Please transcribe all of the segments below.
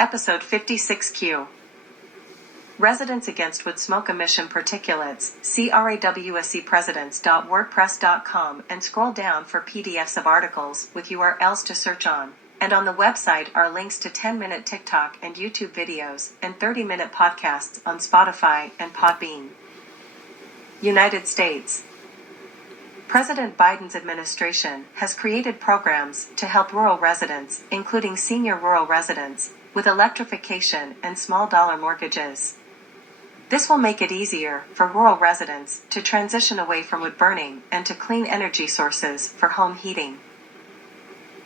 Episode 56Q. Residents Against Wood Smoke Emission Particulates, CRAWSCpresidents.wordpress.com, and scroll down for PDFs of articles with URLs to search on. And on the website are links to 10-minute TikTok and YouTube videos and 30-minute podcasts on Spotify and Podbean. United States. President Biden's administration has created programs to help rural residents, including senior rural residents, with electrification and small-dollar mortgages. This will make it easier for rural residents to transition away from wood burning and to clean energy sources for home heating.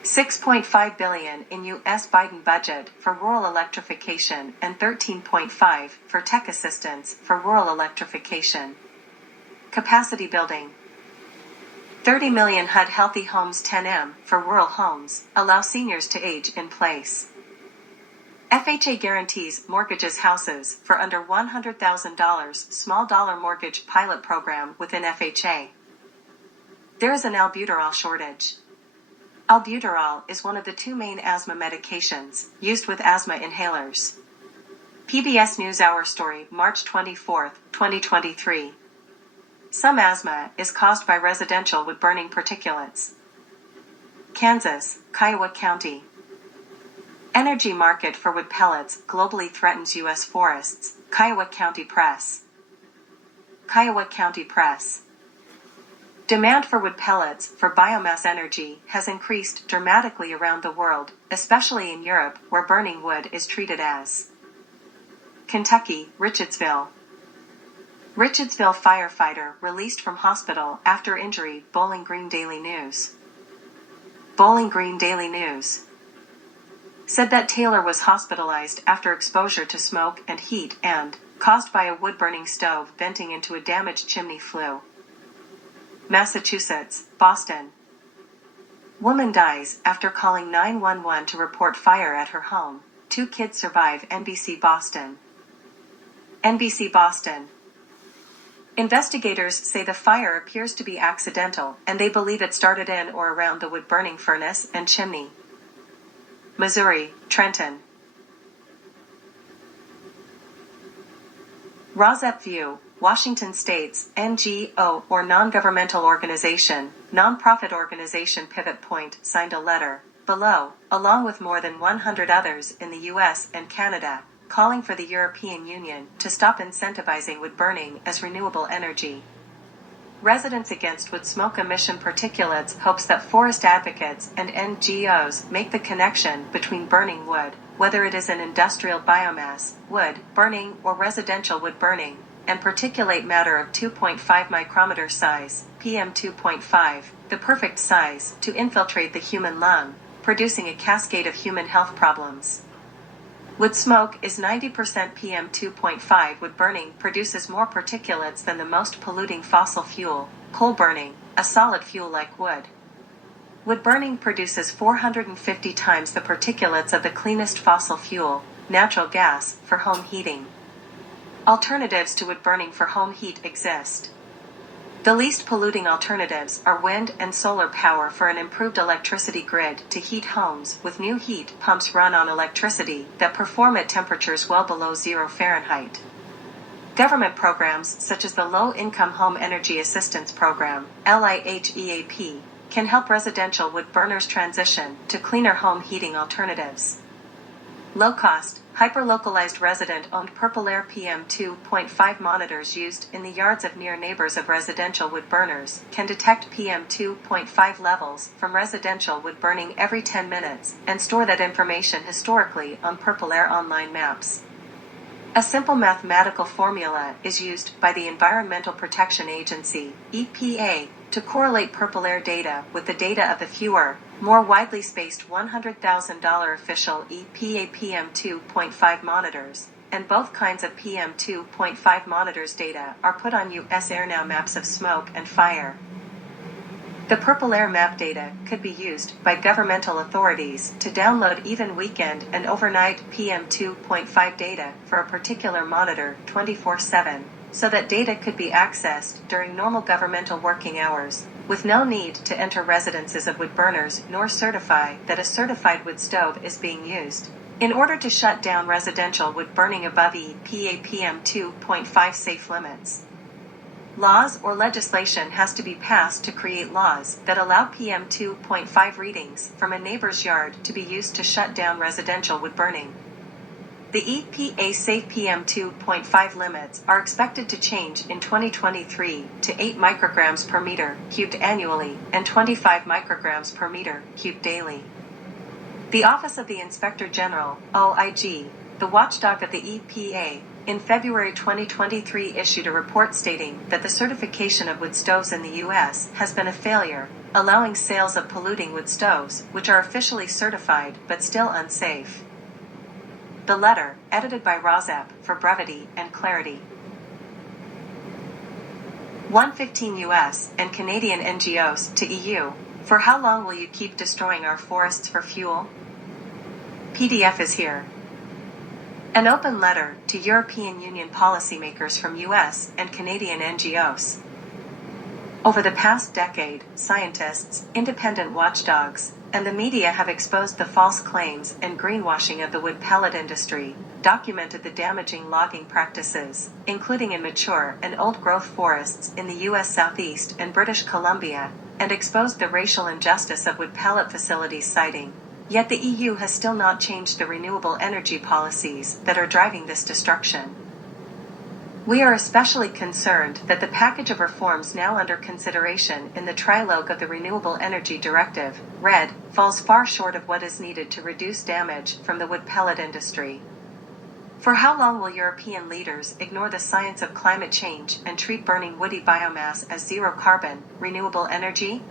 $6.5 billion in U.S. Biden budget for rural electrification and $13.5 for tech assistance for rural electrification. Capacity building. 30 million HUD Healthy Homes 10M for rural homes allow seniors to age in place. FHA guarantees mortgages houses for under $100,000 small dollar mortgage pilot program within FHA. There is an albuterol shortage. Albuterol is one of the two main asthma medications used with asthma inhalers. PBS NewsHour story, March 24, 2023. Some asthma is caused by residential wood-burning particulates. Kansas, Kiowa County. Energy market for wood pellets globally threatens U.S. forests, Kiowa County Press. Kiowa County Press. Demand for wood pellets for biomass energy has increased dramatically around the world, especially in Europe, where burning wood is treated as. Kentucky, Richardsville. Richardsville firefighter released from hospital after injury, Bowling Green Daily News. Bowling Green Daily News said that Taylor was hospitalized after exposure to smoke and heat and, caused by a wood-burning stove venting into a damaged chimney flue. Massachusetts, Boston. Woman dies after calling 911 to report fire at her home. 2 kids survive. NBC Boston. NBC Boston. Investigators say the fire appears to be accidental, and they believe it started in or around the wood-burning furnace and chimney. Missouri, Trenton. Rosep View, Washington State's NGO or non-governmental organization, nonprofit organization Pivot Point signed a letter, below, along with more than 100 others in the U.S. and Canada, calling for the European Union to stop incentivizing wood burning as renewable energy. Residents Against Wood Smoke Emission Particulates hopes that forest advocates and NGOs make the connection between burning wood, whether it is an industrial biomass, wood burning, or residential wood burning, and particulate matter of 2.5 micrometer size, PM 2.5, the perfect size to infiltrate the human lung, producing a cascade of human health problems. Wood smoke is 90% PM 2.5. Wood burning produces more particulates than the most polluting fossil fuel, coal burning, a solid fuel like wood. Wood burning produces 450 times the particulates of the cleanest fossil fuel, natural gas, for home heating. Alternatives to wood burning for home heat exist. The least polluting alternatives are wind and solar power for an improved electricity grid to heat homes with new heat pumps run on electricity that perform at temperatures well below 0 Fahrenheit. Government programs such as the Low-Income Home Energy Assistance Program, LIHEAP, can help residential wood burners transition to cleaner home heating alternatives. Low-cost, hyper-localized resident-owned Purple Air PM 2.5 monitors used in the yards of near neighbors of residential wood burners can detect PM 2.5 levels from residential wood burning every 10 minutes and store that information historically on Purple Air online maps. A simple mathematical formula is used by the Environmental Protection Agency, EPA, to correlate Purple Air data with the data of the fewer, more widely spaced $100,000 official EPA PM 2.5 monitors, and both kinds of PM 2.5 monitors data are put on US AirNow maps of smoke and fire. The Purple Air map data could be used by governmental authorities to download even weekend and overnight PM 2.5 data for a particular monitor 24/7, so that data could be accessed during normal governmental working hours, with no need to enter residences of wood burners nor certify that a certified wood stove is being used. in order to shut down residential wood burning above EPA PM2.5 safe limits. Laws or legislation has to be passed to create laws that allow PM2.5 readings from a neighbor's yard to be used to shut down residential wood burning. The EPA safe PM2.5 limits are expected to change in 2023 to 8 micrograms per meter cubed annually and 25 micrograms per meter cubed daily. The Office of the Inspector General, OIG, the watchdog of the EPA, in February 2023 issued a report stating that the certification of wood stoves in the U.S. has been a failure, allowing sales of polluting wood stoves, which are officially certified but still unsafe. The letter, edited by Rozep, for brevity and clarity. 115 U.S. and Canadian NGOs to EU. For how long will you keep destroying our forests for fuel? PDF is here. An open letter to European Union policymakers from US and Canadian NGOs. Over the past decade, scientists, independent watchdogs, and the media have exposed the false claims and greenwashing of the wood pellet industry, documented the damaging logging practices, including in mature and old-growth forests in the U.S. Southeast and British Columbia, and exposed the racial injustice of wood pellet facilities siting. Yet the EU has still not changed the renewable energy policies that are driving this destruction. We are especially concerned that the package of reforms now under consideration in the trilogue of the Renewable Energy Directive, RED, falls far short of what is needed to reduce damage from the wood pellet industry. For how long will European leaders ignore the science of climate change and treat burning woody biomass as zero carbon, renewable energy?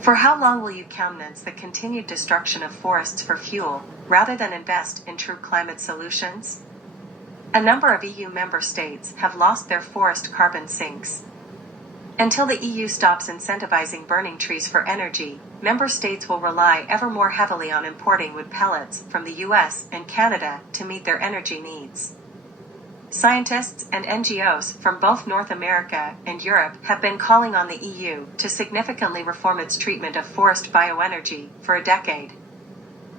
For how long will you countenance the continued destruction of forests for fuel, rather than invest in true climate solutions? A number of EU member states have lost their forest carbon sinks. Until the EU stops incentivizing burning trees for energy, member states will rely ever more heavily on importing wood pellets from the US and Canada to meet their energy needs. Scientists and NGOs from both North America and Europe have been calling on the EU to significantly reform its treatment of forest bioenergy for a decade.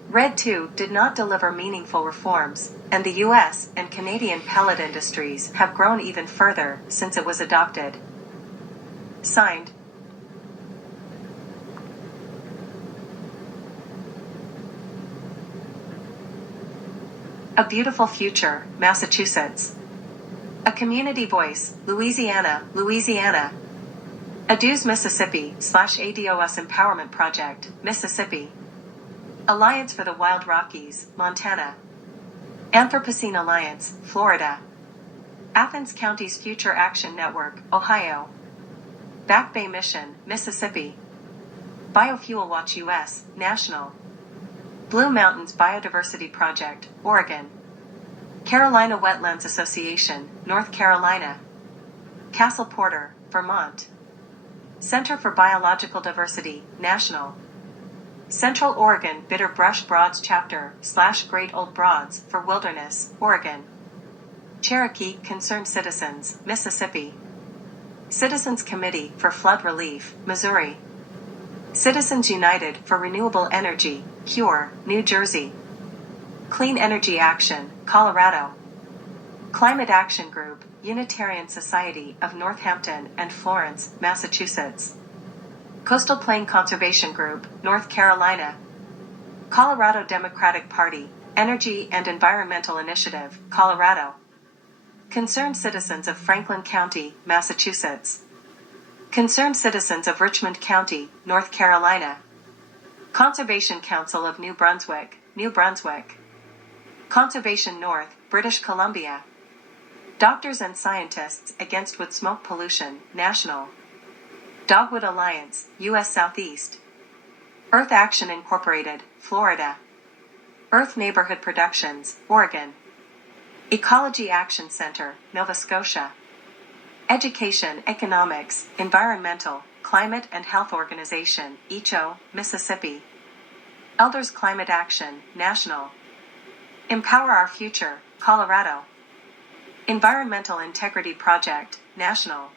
RED II did not deliver meaningful reforms, and the US and Canadian pellet industries have grown even further since it was adopted. Signed, A Beautiful Future, Massachusetts. A Community Voice, Louisiana, Louisiana. ADOS Mississippi /ADOS Empowerment Project, Mississippi. Alliance for the Wild Rockies, Montana. Anthropocene Alliance, Florida. Athens County's Future Action Network, Ohio. Back Bay Mission, Mississippi. Biofuel Watch US, National. Blue Mountains Biodiversity Project, Oregon. Carolina Wetlands Association, North Carolina. Castle Porter, Vermont. Center for Biological Diversity, National. Central Oregon Bitter Brush Broads Chapter / Great Old Broads for Wilderness, Oregon. Cherokee Concerned Citizens, Mississippi. Citizens Committee for Flood Relief, Missouri. Citizens United for Renewable Energy, CURE, New Jersey. Clean Energy Action, Colorado. Climate Action Group, Unitarian Society of Northampton and Florence, Massachusetts. Coastal Plain Conservation Group, North Carolina. Colorado Democratic Party, Energy and Environmental Initiative, Colorado. Concerned Citizens of Franklin County, Massachusetts. Concerned Citizens of Richmond County, North Carolina. Conservation Council of New Brunswick, New Brunswick. Conservation North, British Columbia. Doctors and Scientists Against Wood Smoke Pollution, National. Dogwood Alliance, U.S. Southeast. Earth Action Incorporated, Florida. Earth Neighborhood Productions, Oregon. Ecology Action Center, Nova Scotia. Education, Economics, Environmental, Climate and Health Organization, ECHO, Mississippi. Elders Climate Action, National. Empower Our Future, Colorado. Environmental Integrity Project, National.